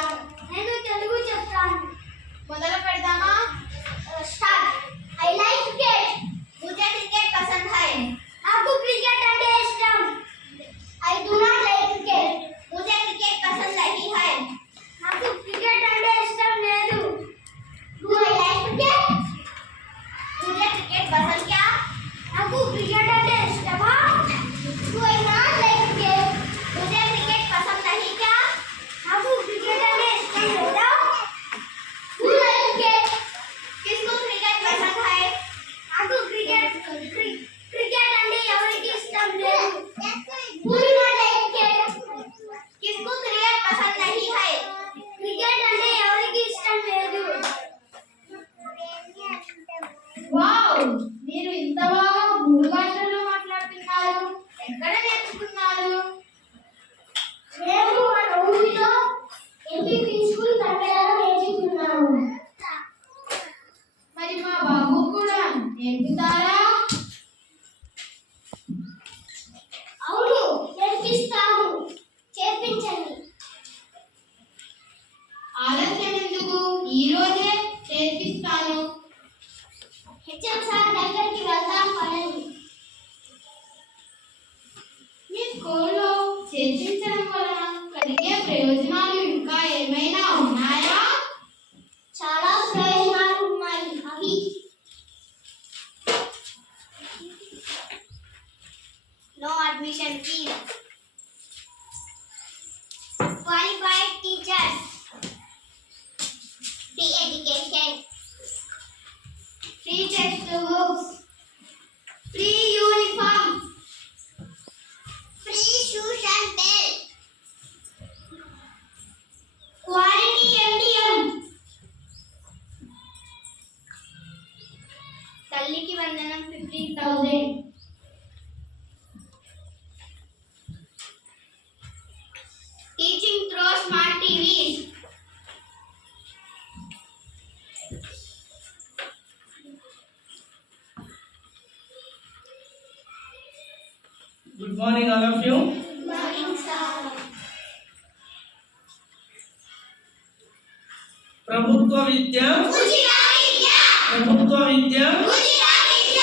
చెప్తాను. నేను తెలుగు చెప్తాను. మొదలు పెడదామా? స్టార్ట్. I like cricket. मुझे क्रिकेट पसंद है. నాకు క్రికెట్ అంటే ఇష్టం. I do not like cricket. मुझे क्रिकेट पसंद नहीं है. నాకు క్రికెట్ అంటే ఇష్టం లేదు. Do I like cricket? मुझे क्रिकेट पसंद क्या? నాకు క్రికెట్ అంటే ఇష్టమా? Do I not like cricket? मुझे क्रिकेट पसंद नहीं क्या? నాకు క్రికెట్ అంటే ఇష్టం లేదా? Do like cricket? किसको क्रिकेट पसंद है? నాకు క్రికెట్ అంటే ఎవరికి ఇష్టం లేదు. Do not like cricket? किसको क्रिकेट पसंद नहीं है? క్రికెట్ అంటే ఎవరికి ఇష్టం లేదు. వావ్, మీరు ఇంత బాగా 3 భాషల్లో మాట్లాడుతున్నారు. ఎక్కడ నేర్చుకున్నారు? మేము మన ఊరిలో ఎంపీపీ స్కూల్ కట్టడాలు నేర్చుకున్నాము. మరి మా బాబు కూడా నేర్పుతారా? అవును, నేర్పిస్తాము. చేర్పించండి. ఆలస్యం ఎందుకు? ఈ రోజే నేర్పిస్తాను. హెచ్ఎం సార్ దగ్గరికి వెళ్దాం పడండి. మీ స్కూల్లో చేర్పించడం వలన కలిగే ప్రయోజనాలు ఇంకా ఏమైనా ఉన్నాయా? చాలా ప్రయోజనాలు ఉన్నాయి. అవి No admission fees. qualified teachers, Free education. Free textbooks. Free uniform. free shoes and belt, Quality MDM. తల్లికి వందనం 15,000. Teaching through smart TVs. Good morning, all of you. good morning sir. ప్రభుత్వ విద్య, ఉచిత విద్య. ప్రభుత్వ విద్య, ఉచిత విద్య.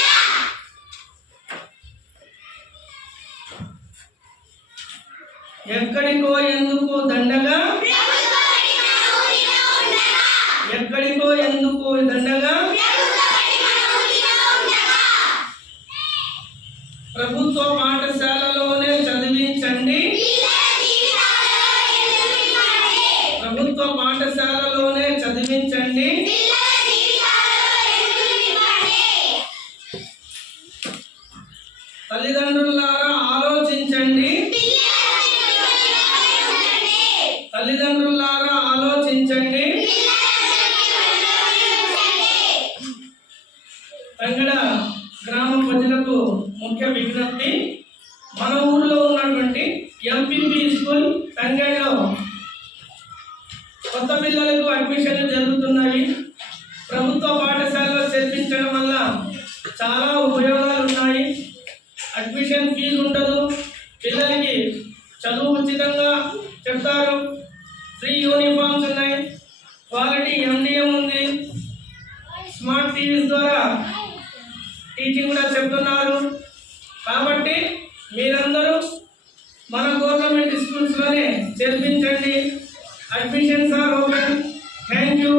ఎక్కడికో ఎందుకు దండగా, ప్రభుత్వ బడి మన ఊరిలో ఉండగా. ఎక్కడికో ఎందుకు దండగా, ప్రభుత్వ బడి మన ఊరిలో ఉండగా. ప్రభుత్వ పాఠశాలలోనే చదివించండి, పిల్లల జీవితాలలో ఎదుగునివ్వండి. ప్రభుత్వ పాఠశాలలోనే చదివించండి. పిల్లల జీవితాలలో ఎదుగునివ్వండి. తల్లిదండ్రులారా ఆలోచించండి, పిల్లల జీవితాలలో ఉంచండి. తల్లిదండ్రులారా ఆలోచించండి. తంగడ గ్రామ ప్రజలకు ముఖ్య విజ్ఞప్తి, మన ఊర్లో ఉన్నటువంటి ఎంపీపీ స్కూల్ తంగడలో కొత్త పిల్లలకు అడ్మిషన్లు జరుగుతున్నాయి. ప్రభుత్వ పాఠశాలలో చేర్పించడం వల్ల చాలా ఉపయోగాలు ఉన్నాయి. అడ్మిషన్ ఫీజు ఉండదు, పిల్లలకి చదువు ఉచితంగా చెప్తారు, ఫ్రీ యూనిఫామ్స్ ఉన్నాయి, క్వాలిటీ MDM ఉంది, స్మార్ట్ టీవీస్ ద్వారా టీచింగ్ కూడా చెప్తున్నారు. కాబట్టి మీరందరూ మన గవర్నమెంట్ స్కూల్స్లోనే చేర్పించండి. Admissions are open. Thank you.